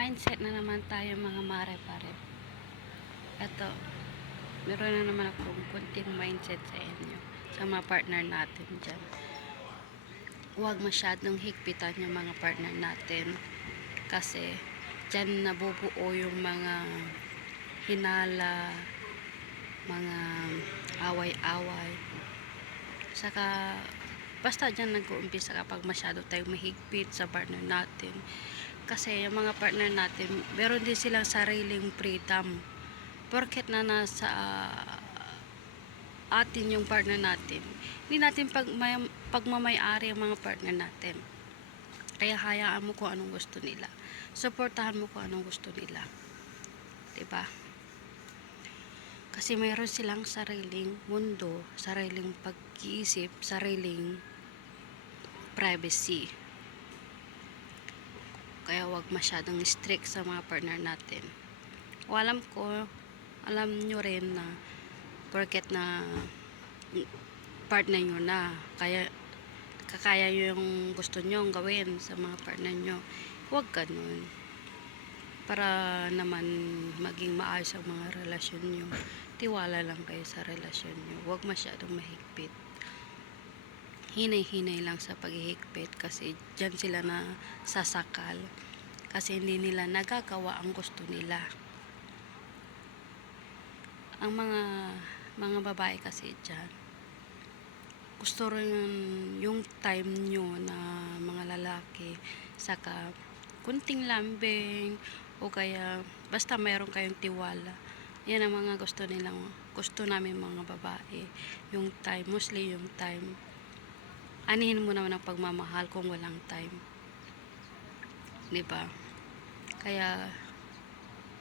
mindset na naman tayo mga mare-pare. Ito, meron na naman akong kunting mindset sa inyo, sa mga partner natin dyan. Huwag masyadong higpitan yung mga partner natin kasi dyan nabubuo yung mga hinala, mga away-away. Saka basta dyan nag-uumpisa kapag masyado tayong mahigpit sa partner natin. Kasi yung mga partner natin, meron din silang sariling freedom. Porket na nasa atin yung partner natin, hindi natin pagmamay-ari ang mga partner natin. Kaya hayaan mo kung anong gusto nila. Suportahan mo kung anong gusto nila. Diba? Kasi mayroon silang sariling mundo, sariling pag-iisip, sariling privacy. Kaya wag masyadong strict sa mga partner natin. O alam nyo rin na porket na partner nyo na, kakaya yung gusto nyo gawin sa mga partner nyo. Huwag ganun. Para naman maging maayos ang mga relasyon nyo. Tiwala lang kayo sa relasyon nyo. Huwag masyadong mahigpit. Hinay-hinay lang sa paghihigpit kasi dyan sila na sasakal. Kasi hindi nila nagagawa ang gusto nila. Ang mga babae kasi dyan, gusto rin yung time nyo na mga lalaki, saka kunting lambing o kaya basta mayroon kayong tiwala. Yan ang mga gusto namin mga babae, yung time, mostly yung time. Anihin mo naman ang pagmamahal kung walang time, diba? Kaya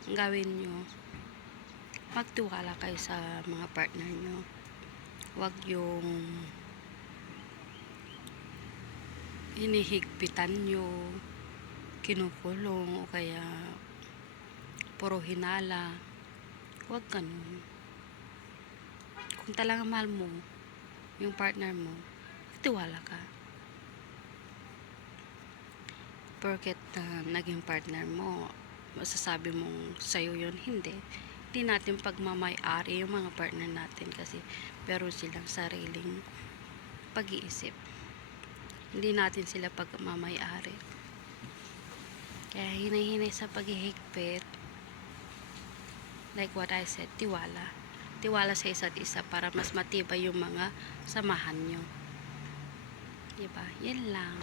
ang gawin nyo, magtiwala kayo sa mga partner nyo. Huwag yung hinihigpitan nyo, kinukulong o kaya puro hinala. Huwag ganun. Kung talagang mahal mo yung partner mo, tiwala ka. Porket naging partner mo, masasabi mong sa'yo yun, hindi natin pagmamay-ari yung mga partner natin kasi pero silang sariling pag-iisip. Hindi natin sila pagmamay-ari. Kaya hinay-hinay sa paghihigpit. Like what I said, tiwala sa isa't isa para mas matibay yung mga samahan nyo. Diba? Yan lang.